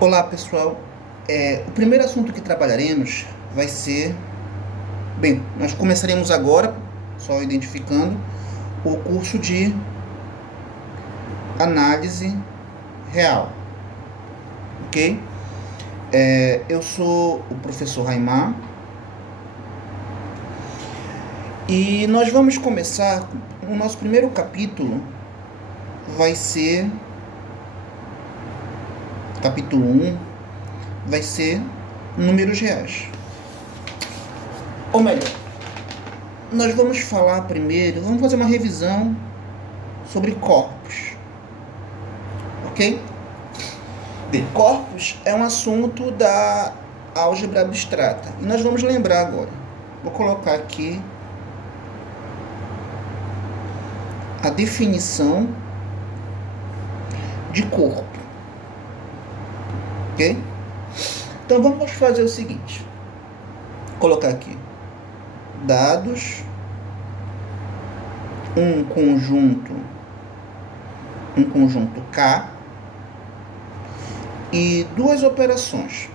Olá pessoal, o primeiro assunto que trabalharemos vai ser, nós começaremos agora, só identificando, o curso de análise real, ok? Eu sou o professor Raimar e nós vamos começar, o nosso primeiro capítulo vai ser, capítulo 1, vai ser números reais. Ou melhor, nós vamos falar primeiro, vamos fazer uma revisão sobre corpos, ok? Corpos é um assunto da álgebra abstrata e nós vamos lembrar agora. Vou colocar aqui a definição de corpo, ok? Então vamos fazer o seguinte, colocar aqui dados, um conjunto K e duas operações.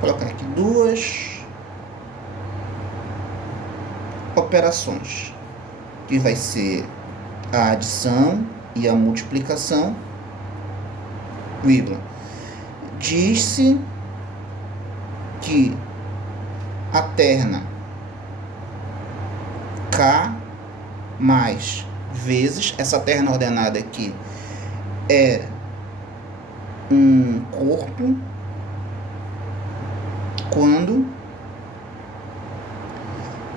Vou colocar aqui duas operações, que vai ser a adição e a multiplicação, vírgula. Diz-se que a terna K mais vezes, essa terna ordenada aqui é um corpo quando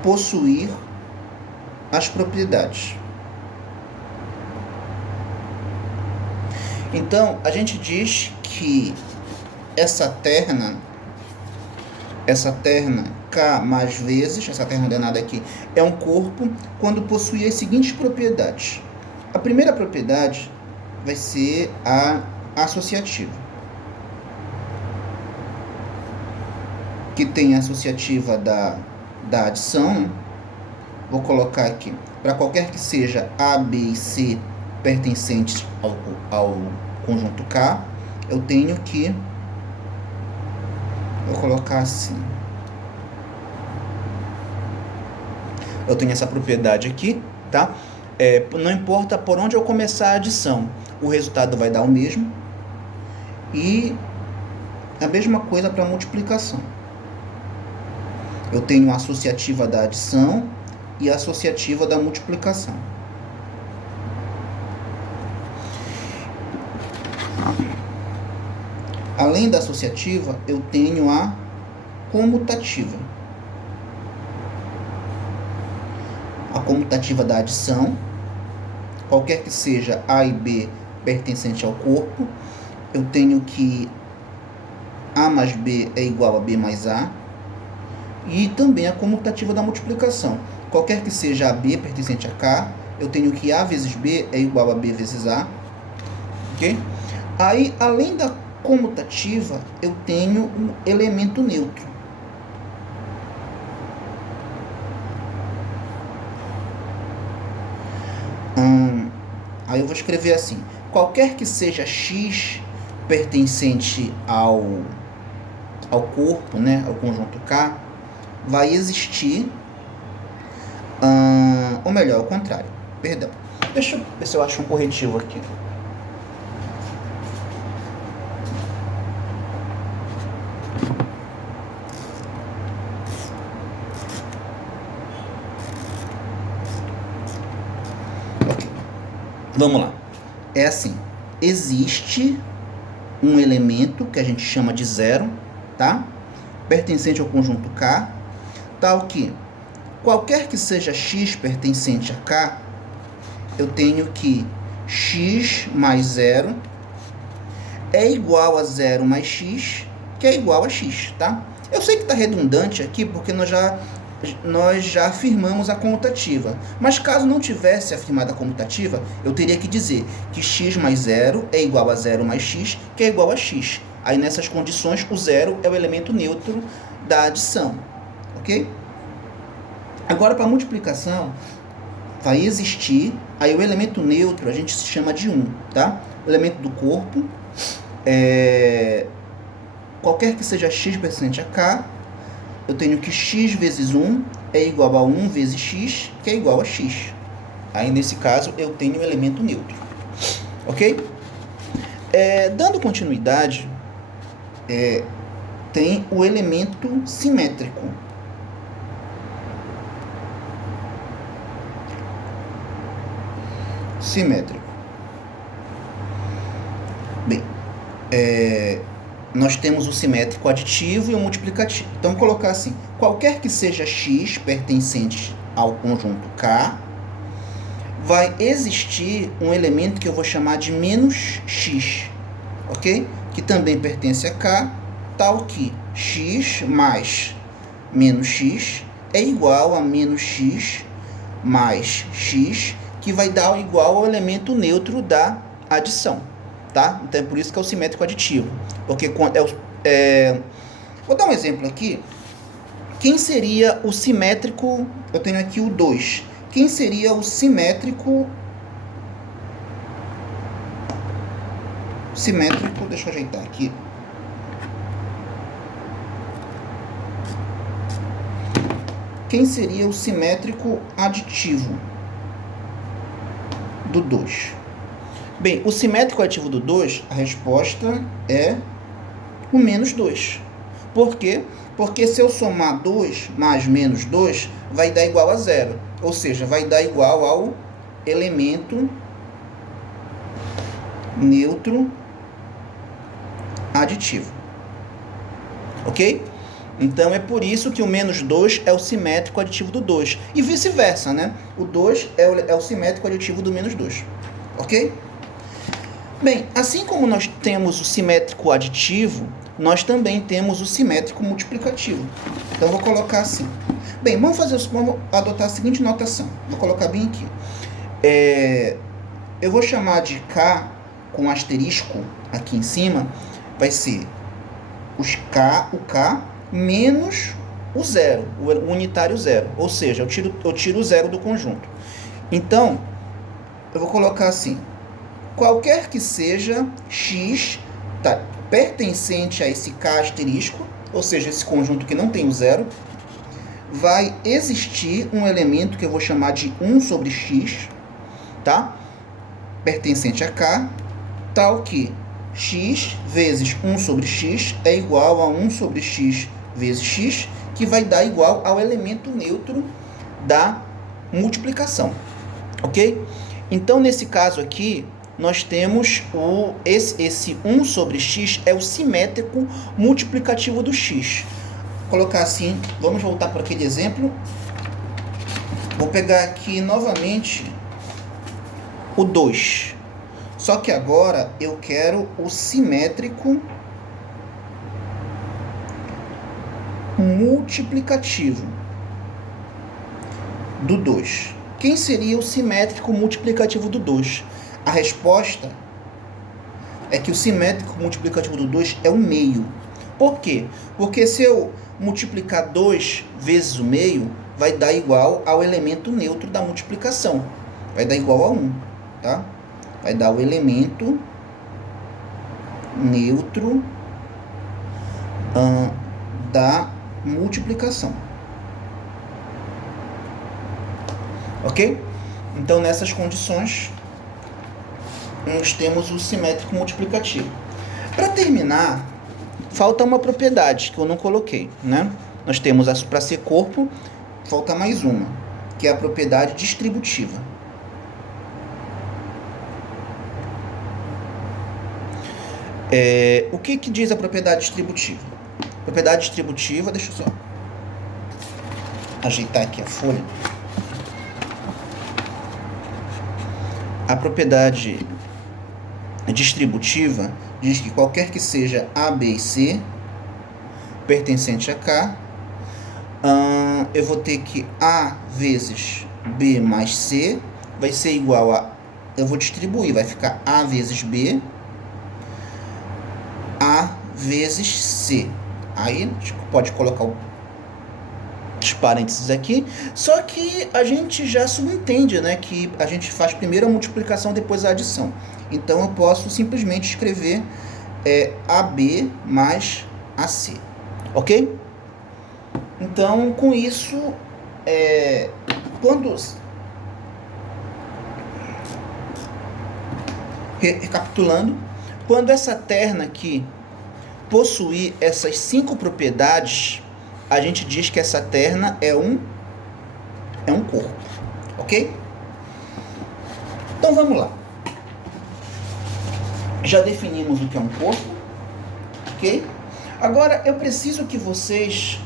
possuir as propriedades. Então, a gente diz que essa terna K mais vezes, essa terna ordenada aqui, é um corpo quando possui as seguintes propriedades. A primeira propriedade vai ser a associativa, que tem a associativa da adição. Vou colocar aqui, para qualquer que seja A, B e C pertencentes ao conjunto K, eu tenho que, vou colocar assim, eu tenho essa propriedade aqui, tá? Não importa por onde eu começar a adição, o resultado vai dar o mesmo, e a mesma coisa para a multiplicação. Eu tenho a associativa da adição e a associativa da multiplicação. Além da associativa, eu tenho a comutativa. A comutativa da adição, qualquer que seja A e B pertencente ao corpo, eu tenho que A mais B é igual a B mais A. E também a comutativa da multiplicação. Qualquer que seja AB pertencente a K, eu tenho que A vezes B é igual a B vezes A. Ok? Aí, além da comutativa, eu tenho um elemento neutro. Aí eu vou escrever assim: qualquer que seja X pertencente ao corpo, né, ao conjunto K, vai existir, ou melhor, ao contrário, perdão. Deixa eu ver se eu acho um corretivo aqui. Ok, vamos lá. É assim, existe um elemento que a gente chama de zero, tá? Pertencente ao conjunto K, tal que qualquer que seja X pertencente a K, eu tenho que X mais zero é igual a zero mais X, que é igual a X, tá? Eu sei que está redundante aqui, porque nós já afirmamos a comutativa, mas caso não tivesse afirmado a comutativa, eu teria que dizer que X mais zero é igual a zero mais X, que é igual a X. Aí nessas condições, o zero é o elemento neutro da adição, ok? Agora, para a multiplicação, vai existir, aí o elemento neutro a gente chama de 1, tá? O elemento do corpo Qualquer que seja x pertencente a k, eu tenho que x vezes 1 é igual a 1 vezes x, que é igual a x. Aí, nesse caso, eu tenho um elemento neutro. Ok? Dando continuidade, tem o elemento simétrico. Bem, nós temos o simétrico aditivo e o multiplicativo. Então, vou colocar assim, qualquer que seja x pertencente ao conjunto K, vai existir um elemento que eu vou chamar de menos x, ok? Que também pertence a K, tal que x mais menos x é igual a menos x mais x, que vai dar igual ao elemento neutro da adição, tá? Então, é por isso que é o simétrico aditivo. Porque vou dar um exemplo aqui. Quem seria o simétrico? Eu tenho aqui o 2. Quem seria o simétrico? Deixa eu ajeitar aqui. Quem seria o simétrico aditivo do 2? Bem, o simétrico aditivo do 2, a resposta é o menos 2. Por quê? Porque se eu somar 2 mais menos 2, vai dar igual a 0. Ou seja, vai dar igual ao elemento neutro aditivo. Ok? Então, é por isso que o menos 2 é o simétrico aditivo do 2. E vice-versa, né? O 2 é o simétrico aditivo do menos 2. Ok? Bem, assim como nós temos o simétrico aditivo, nós também temos o simétrico multiplicativo. Então, vou colocar assim. Bem, vamos adotar a seguinte notação. Vou colocar bem aqui. Eu vou chamar de K com asterisco aqui em cima. Vai ser o K menos o zero, o unitário zero. Ou seja, eu tiro o zero do conjunto. Então, eu vou colocar assim. Qualquer que seja x pertencente a esse K asterisco, ou seja, esse conjunto que não tem o zero, vai existir um elemento que eu vou chamar de 1 sobre x, tá? Pertencente a K, tal que x vezes 1 sobre x é igual a 1 sobre x vezes x, que vai dar igual ao elemento neutro da multiplicação, ok? Então, nesse caso aqui, nós temos esse 1 sobre x é o simétrico multiplicativo do x. Vou colocar assim, vamos voltar para aquele exemplo. Vou pegar aqui novamente o 2. Só que agora eu quero o simétrico multiplicativo do 2. Quem seria o simétrico multiplicativo do 2? A resposta é que o simétrico multiplicativo do 2 é o meio. Por quê? Porque se eu multiplicar 2 vezes o meio, vai dar igual ao elemento neutro da multiplicação. Vai dar igual a 1, tá? Vai dar o elemento neutro da multiplicação. Ok? Então, nessas condições, nós temos o simétrico multiplicativo. Para terminar, falta uma propriedade que eu não coloquei, né? Nós temos, para ser corpo, falta mais uma, que é a propriedade distributiva. O que diz a propriedade distributiva? A propriedade distributiva, deixa eu só ajeitar aqui a folha. A propriedade distributiva diz que qualquer que seja A, B e C pertencente a K, eu vou ter que A vezes B mais C vai ser igual a... Eu vou distribuir, vai ficar A vezes B, A vezes C. Aí a gente pode colocar os parênteses aqui, só que a gente já subentende, né, que a gente faz primeiro a multiplicação, depois a adição. Então, eu posso simplesmente escrever é AB mais AC, ok? Então, com isso, recapitulando, quando essa terna aqui possuir essas 5 propriedades, a gente diz que essa terna é um corpo, ok? Então vamos lá. Já definimos o que é um corpo, ok? Agora eu preciso que vocês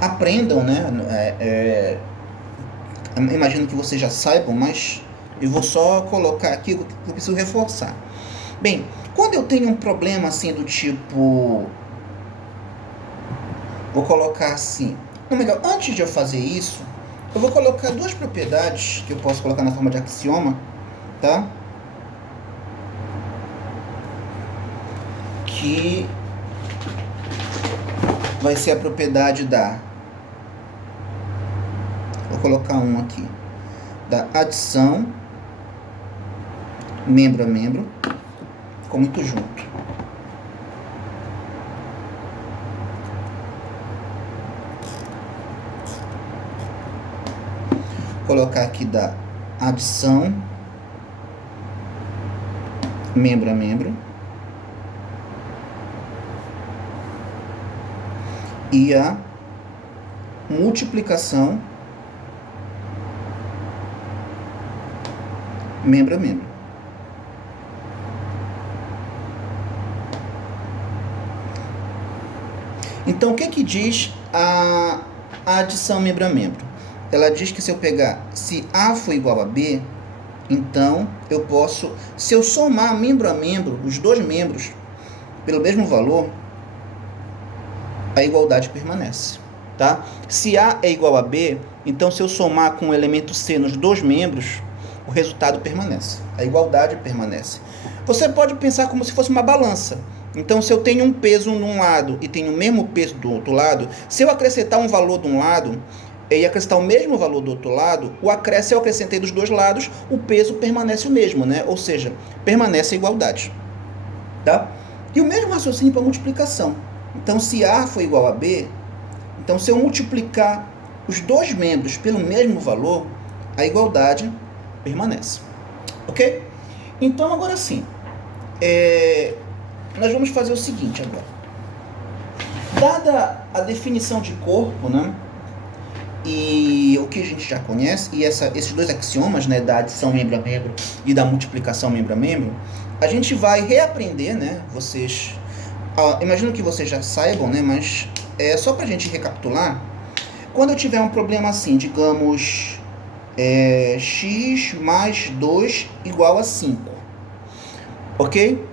aprendam, né? Imagino que vocês já saibam, mas eu vou só colocar aqui o que eu preciso reforçar. Bem, quando eu tenho um problema assim do tipo... Vou colocar assim... Ou melhor, antes de eu fazer isso, eu vou colocar 2 propriedades que eu posso colocar na forma de axioma, tá? Que vai ser a propriedade da... Vou colocar um aqui. Da adição membro a membro. Ficou muito junto. Vou colocar aqui da adição membro a membro. E a multiplicação membro a membro. Então, o que diz a adição membro a membro? Ela diz que se eu pegar, se A for igual a B, então eu posso, se eu somar membro a membro, os 2 membros, pelo mesmo valor, a igualdade permanece, tá? Se A é igual a B, então se eu somar com o elemento C nos 2 membros, o resultado permanece, a igualdade permanece. Você pode pensar como se fosse uma balança. Então, se eu tenho um peso num lado e tenho o mesmo peso do outro lado, se eu acrescentar um valor de um lado e acrescentar o mesmo valor do outro lado, se eu acrescentei dos 2 lados, o peso permanece o mesmo, né? Ou seja, permanece a igualdade, tá? E o mesmo raciocínio para multiplicação. Então, se A for igual a B, então se eu multiplicar os 2 membros pelo mesmo valor, a igualdade permanece, ok? Então, agora sim, nós vamos fazer o seguinte agora. Dada a definição de corpo, né, e o que a gente já conhece, e esses 2 axiomas, né, da adição membro a membro e da multiplicação membro a membro, a gente vai reaprender, né, vocês... imagino que vocês já saibam, né, mas só para a gente recapitular, quando eu tiver um problema assim, digamos, x mais 2 igual a 5, ok?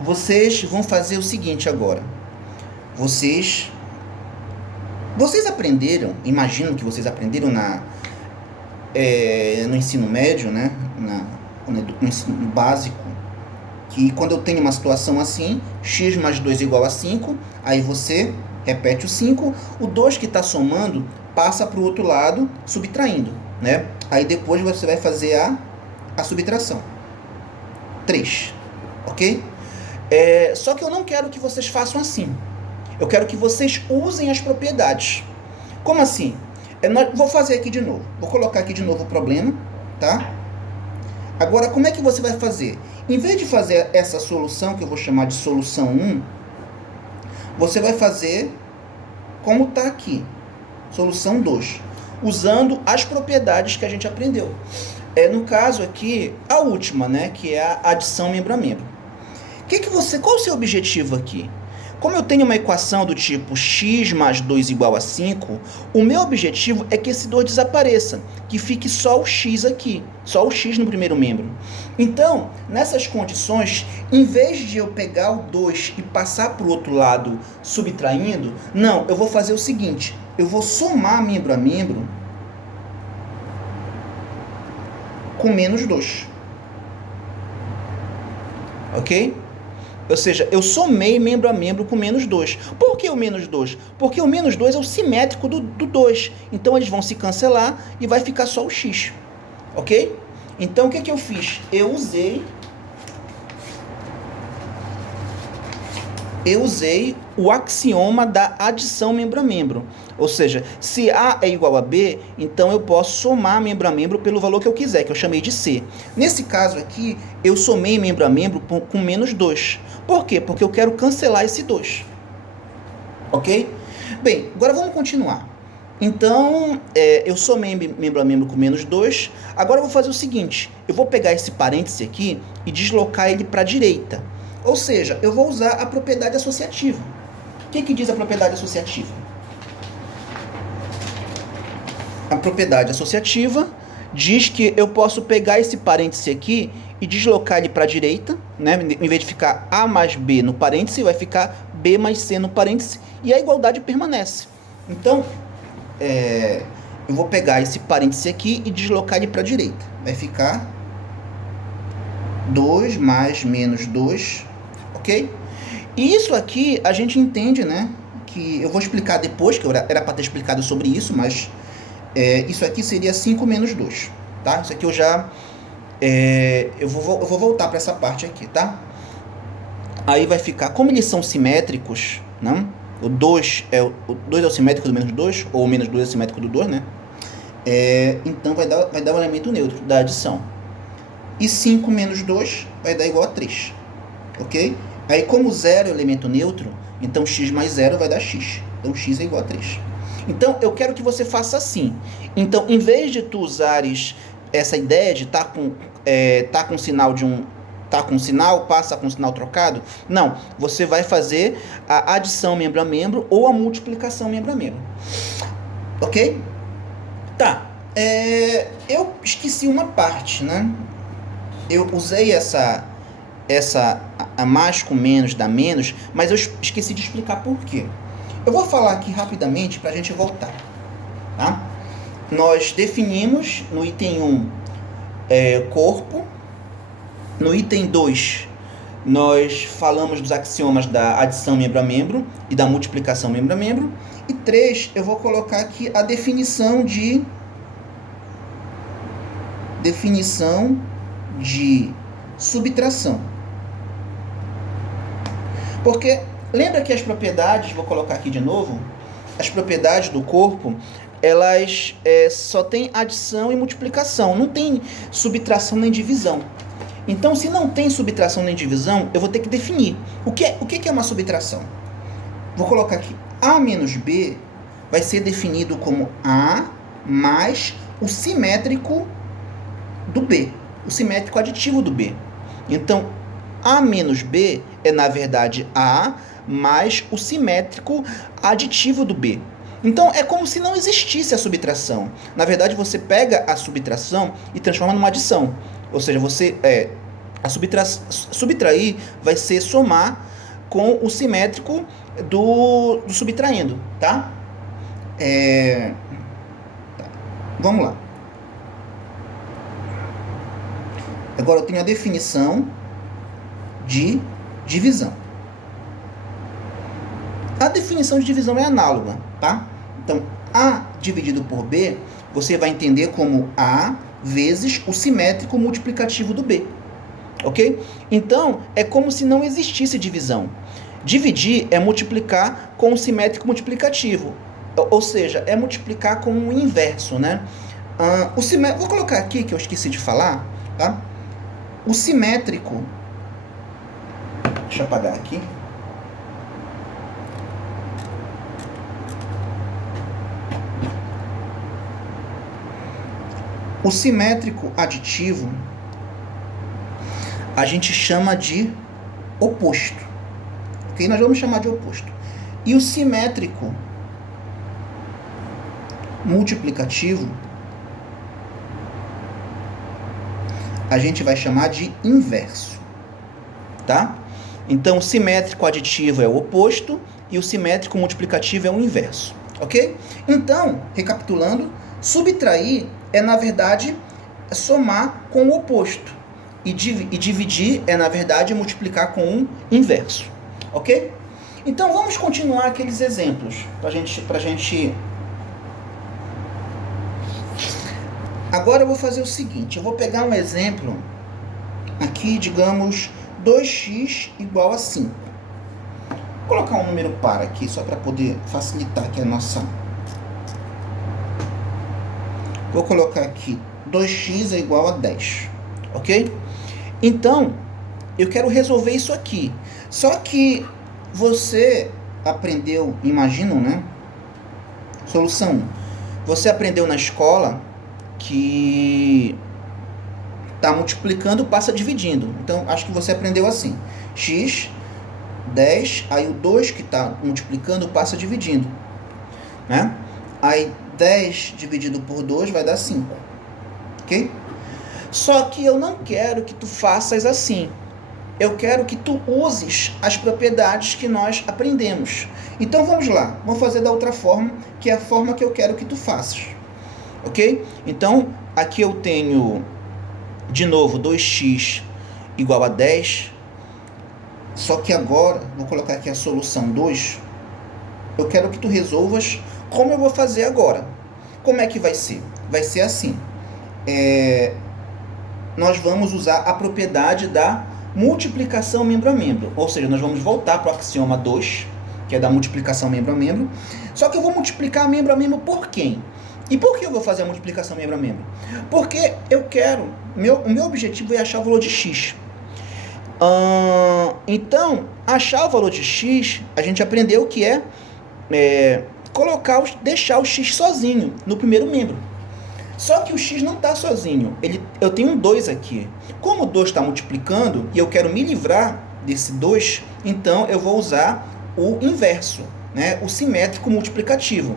Vocês vão fazer o seguinte agora. Vocês aprenderam, imagino que vocês aprenderam no ensino médio, né, no ensino básico, que quando eu tenho uma situação assim, x mais 2 igual a 5, aí você repete o 5, o 2 que está somando passa para o outro lado, subtraindo, né? Aí depois você vai fazer a subtração. 3, ok? Só que eu não quero que vocês façam assim. Eu quero que vocês usem as propriedades. Como assim? Vou fazer aqui de novo. Vou colocar aqui de novo o problema, tá? Agora, como é que você vai fazer? Em vez de fazer essa solução, que eu vou chamar de solução 1, você vai fazer como está aqui. Solução 2. Usando as propriedades que a gente aprendeu. No caso aqui, a última, né? Que é a adição membro a membro. Qual o seu objetivo aqui? Como eu tenho uma equação do tipo x mais 2 igual a 5, o meu objetivo é que esse 2 desapareça, que fique só o x aqui, só o x no primeiro membro. Então, nessas condições, em vez de eu pegar o 2 e passar para o outro lado subtraindo, não, eu vou fazer o seguinte, eu vou somar membro a membro com menos 2. Ok? Ou seja, eu somei membro a membro com menos 2. Por que o menos 2? Porque o menos 2 é o simétrico do 2. Então, eles vão se cancelar e vai ficar só o x. Ok? Então, o que eu fiz? Eu usei o axioma da adição membro a membro. Ou seja, se A é igual a B, então eu posso somar membro a membro pelo valor que eu quiser, que eu chamei de C. Nesse caso aqui, eu somei membro a membro com menos 2. Por quê? Porque eu quero cancelar esse 2. Ok? Bem, agora vamos continuar. Então, eu somei membro a membro com menos 2. Agora eu vou fazer o seguinte, eu vou pegar esse parêntese aqui e deslocar ele para a direita. Ou seja, eu vou usar a propriedade associativa. O que diz a propriedade associativa? A propriedade associativa diz que eu posso pegar esse parêntese aqui e deslocar ele para a direita, né? Em vez de ficar A mais B no parêntese, vai ficar B mais C no parêntese, e a igualdade permanece. Então, eu vou pegar esse parêntese aqui e deslocar ele para a direita. Vai ficar 2 mais menos 2, ok? E isso aqui a gente entende, né? Que eu vou explicar depois, que era para ter explicado sobre isso, mas isso aqui seria 5 menos 2, tá? Isso aqui eu já... eu vou voltar para essa parte aqui, tá? Aí vai ficar, como eles são simétricos, né? O 2 é o simétrico do menos 2, ou o menos 2 é o simétrico do 2, né? Então vai dar um elemento neutro da adição. E 5 menos 2 vai dar igual a 3, ok? Aí como 0 é o elemento neutro, então x mais 0 vai dar x. Então x é igual a 3. Então eu quero que você faça assim. Então, em vez de tu usares essa ideia de tá com sinal de um... tá com sinal, passa com sinal trocado, não. Você vai fazer a adição membro a membro ou a multiplicação membro a membro. Ok? Tá. Eu esqueci uma parte, né? Eu usei essa a mais com menos dá menos, mas eu esqueci de explicar por quê. Eu vou falar aqui rapidamente para a gente voltar, tá? Nós definimos no item 1 corpo, no item 2 nós falamos dos axiomas da adição membro a membro e da multiplicação membro a membro, e 3 eu vou colocar aqui a definição de subtração. Porque lembra que as propriedades, vou colocar aqui de novo, as propriedades do corpo, elas só tem adição e multiplicação, não tem subtração nem divisão. Então, se não tem subtração nem divisão, eu vou ter que definir. O que é uma subtração? Vou colocar aqui, A menos B vai ser definido como A mais o simétrico do B, o simétrico aditivo do B. Então, A menos B é, na verdade, A mais o simétrico aditivo do B. Então, é como se não existisse a subtração. Na verdade, você pega a subtração e transforma numa adição. Ou seja, subtrair vai ser somar com o simétrico do subtraindo, tá? Vamos lá. Agora eu tenho a definição de divisão. A definição de divisão é análoga, tá? Então, A dividido por B, você vai entender como A vezes o simétrico multiplicativo do B, ok? Então, é como se não existisse divisão. Dividir é multiplicar com o simétrico multiplicativo, ou seja, é multiplicar com o inverso, né? Vou colocar aqui, que eu esqueci de falar, tá? O simétrico... Deixa eu apagar aqui. O simétrico aditivo a gente chama de oposto. Ok? Nós vamos chamar de oposto. E o simétrico multiplicativo a gente vai chamar de inverso. Tá? Então, o simétrico aditivo é o oposto e o simétrico multiplicativo é o inverso. Ok? Então, recapitulando, subtrair é, na verdade, somar com o oposto. E dividir é, na verdade, multiplicar com o inverso. Ok? Então, vamos continuar aqueles exemplos. Agora eu vou fazer o seguinte, eu vou pegar um exemplo aqui, digamos, 2x igual a 5. Vou colocar um número par aqui, só para poder facilitar aqui a nossa... Vou colocar aqui 2x é igual a 10, ok? Então, eu quero resolver isso aqui. Só que você aprendeu, imaginam, né? Solução 1. Você aprendeu na escola que tá multiplicando, passa dividindo. Então, acho que você aprendeu assim. X, 10, aí o 2 que está multiplicando passa dividindo, né? Aí 10 dividido por 2 vai dar 5, ok? Só que eu não quero que tu faças assim. Eu quero que tu uses as propriedades que nós aprendemos. Então vamos lá, vamos fazer da outra forma, que é a forma que eu quero que tu faças, ok? Então, aqui eu tenho, de novo, 2x igual a 10, só que agora, vou colocar aqui a solução 2, eu quero que tu resolvas como eu vou fazer agora. Como é que vai ser? Vai ser assim, nós vamos usar a propriedade da multiplicação membro a membro, ou seja, nós vamos voltar para o axioma 2, que é da multiplicação membro a membro, só que eu vou multiplicar membro a membro por quem? E por que eu vou fazer a multiplicação membro a membro? Porque eu quero, o meu objetivo é achar o valor de x. Então, achar o valor de x, a gente aprendeu que deixar o x sozinho no primeiro membro. Só que o x não está sozinho, eu tenho um 2 aqui. Como o 2 está multiplicando e eu quero me livrar desse 2, então eu vou usar o inverso, né? O simétrico multiplicativo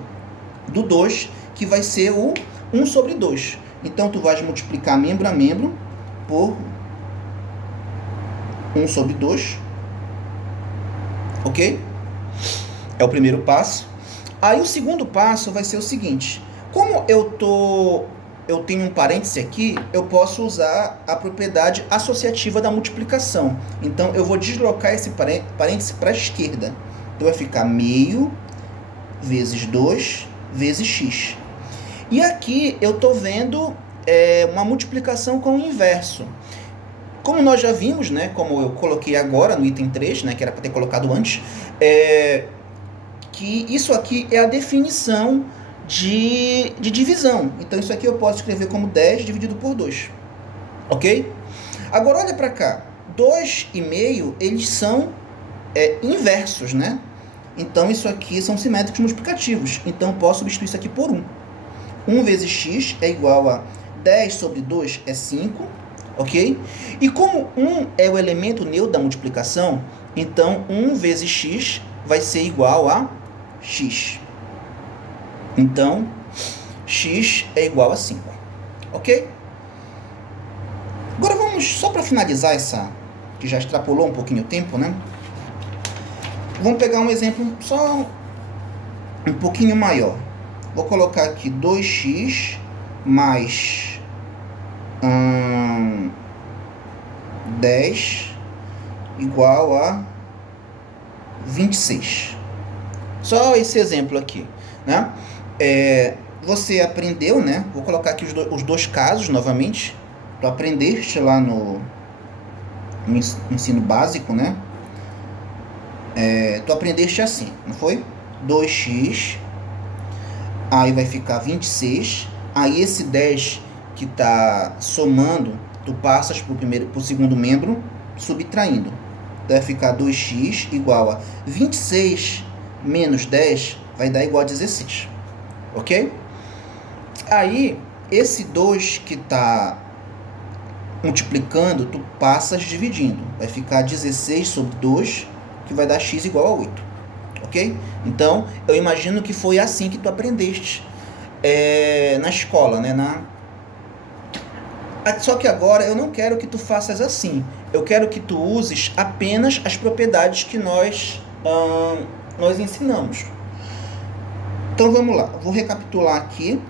do 2, que vai ser o 1 sobre 2. Então, tu vais multiplicar membro a membro por 1 sobre 2, ok? É o primeiro passo. Aí o segundo passo vai ser o seguinte, como eu tenho um parêntese aqui, eu posso usar a propriedade associativa da multiplicação. Então, eu vou deslocar esse parêntese para a esquerda. Então, vai ficar meio vezes 2 vezes x. E aqui eu estou vendo uma multiplicação com o inverso. Como nós já vimos, né, como eu coloquei agora no item 3, né, que era para ter colocado antes, que isso aqui é a definição de divisão. Então, isso aqui eu posso escrever como 10 dividido por 2. Ok? Agora, olha para cá. 2 e meio, eles são inversos, né? Então, isso aqui são simétricos multiplicativos. Então, posso substituir isso aqui por 1. 1 vezes x é igual a 10 sobre 2 é 5. Ok? E como 1 é o elemento neutro da multiplicação, então 1 vezes x vai ser igual a x. Então, x é igual a 5. Ok? Agora vamos, só para finalizar essa, que já extrapolou um pouquinho o tempo, né? Vamos pegar um exemplo só um pouquinho maior. Vou colocar aqui 2x mais 10 igual a 26. Só esse exemplo aqui, né? Você aprendeu, né? Vou colocar aqui os dois casos novamente. Tu aprendeste lá no ensino básico, né? Tu aprendeste assim, não foi? 2x, aí vai ficar 26. Aí esse 10 que está somando, tu passas pro segundo membro, subtraindo. Então vai ficar 2x igual a 26 menos 10 vai dar igual a 16. Ok? Aí, esse 2 que está multiplicando, tu passas dividindo. Vai ficar 16 sobre 2, que vai dar x igual a 8. Ok? Então, eu imagino que foi assim que tu aprendeste na escola, né? Só que agora eu não quero que tu faças assim. Eu quero que tu uses apenas as propriedades que nós ensinamos. Então vamos lá, vou recapitular aqui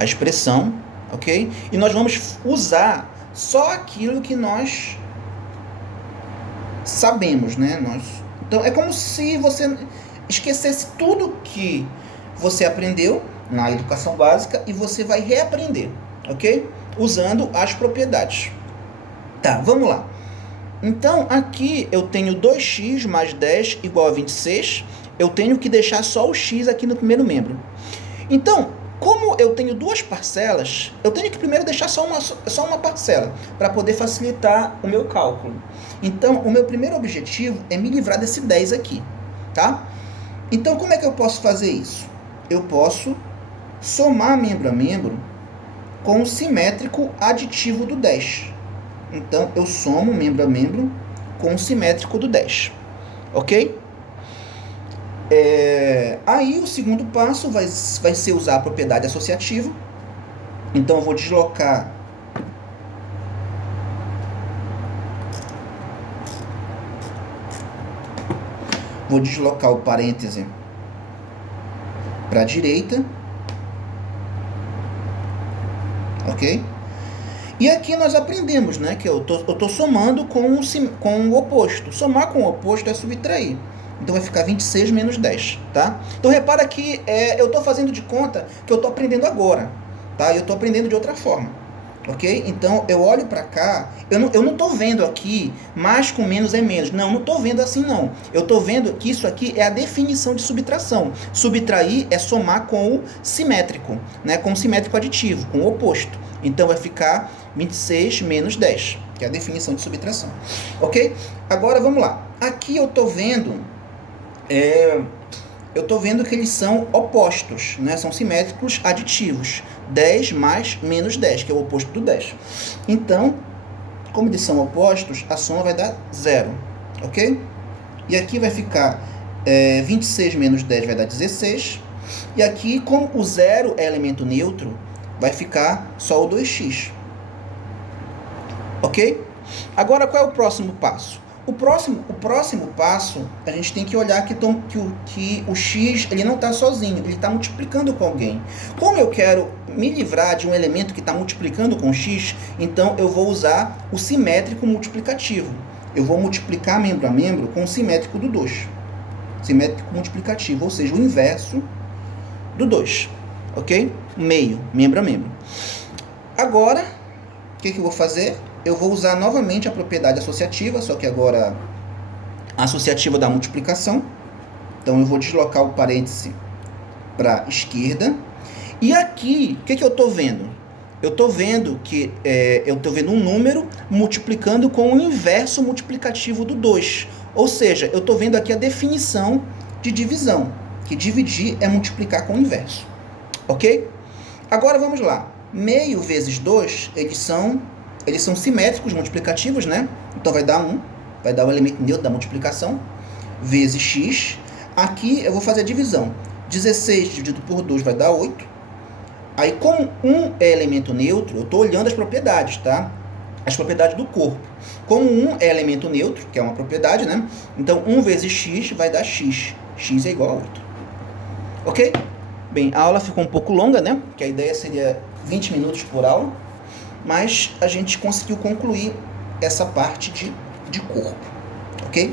a expressão, ok? E nós vamos usar só aquilo que nós sabemos, né? Então é como se você esquecesse tudo que você aprendeu na educação básica e você vai reaprender, ok? Usando as propriedades. Tá, vamos lá. Então, aqui eu tenho 2x mais 10 igual a 26. Eu tenho que deixar só o x aqui no primeiro membro. Então, como eu tenho duas parcelas, eu tenho que primeiro deixar só uma parcela, para poder facilitar o meu cálculo. Então, o meu primeiro objetivo é me livrar desse 10 aqui, tá? Então, como é que eu posso fazer isso? Eu posso somar membro a membro com o simétrico aditivo do 10. Então, eu somo membro a membro com o simétrico do 10. Ok? Aí, o segundo passo vai ser usar a propriedade associativa. Então, eu vou deslocar o parêntese para a direita. Ok? E aqui nós aprendemos, né, que eu tô somando com o oposto. Somar com o oposto é subtrair. Então vai ficar 26 menos 10, tá? Então repara que eu estou fazendo de conta que eu estou aprendendo agora, tá? Eu estou aprendendo de outra forma, ok? Então eu olho para cá, eu não estou vendo aqui mais com menos é menos. Não estou vendo assim não. Eu estou vendo que isso aqui é a definição de subtração. Subtrair é somar com o simétrico, né? Com o simétrico aditivo, com o oposto. Então vai ficar 26 menos 10, que é a definição de subtração, ok? Agora vamos lá. Aqui eu estou vendo que eles são opostos, né? São simétricos aditivos. 10 mais menos 10, que é o oposto do 10. Então, como eles são opostos, a soma vai dar 0, ok? E aqui vai ficar 26 menos 10 vai dar 16. E aqui, como o 0 é elemento neutro, vai ficar só o 2x. Ok? Agora, qual é o próximo passo? O próximo passo, a gente tem que olhar que o x ele não está sozinho, ele está multiplicando com alguém. Como eu quero me livrar de um elemento que está multiplicando com x, então eu vou usar o simétrico multiplicativo. Eu vou multiplicar membro a membro com o simétrico do 2. Simétrico multiplicativo, ou seja, o inverso do 2. Ok? Meio, membro a membro. Agora, o que eu vou fazer? Eu vou usar novamente a propriedade associativa, só que agora a associativa da multiplicação. Então, eu vou deslocar o parêntese para a esquerda. E aqui, o que eu estou vendo? Eu estou vendo que um número multiplicando com o inverso multiplicativo do 2. Ou seja, eu estou vendo aqui a definição de divisão, que dividir é multiplicar com o inverso. Ok? Agora, vamos lá. Meio vezes 2, eles são simétricos multiplicativos, né? Então, vai dar 1, vai dar o elemento neutro da multiplicação, vezes x. Aqui, eu vou fazer a divisão. 16 dividido por 2 vai dar 8. Aí, como 1 é elemento neutro, eu estou olhando as propriedades, tá? As propriedades do corpo. Como 1 é elemento neutro, que é uma propriedade, né? Então, 1 vezes x vai dar x. X é igual a 8. Ok? Bem, a aula ficou um pouco longa, né? Que a ideia seria 20 minutos por aula. Mas a gente conseguiu concluir essa parte de corpo, ok?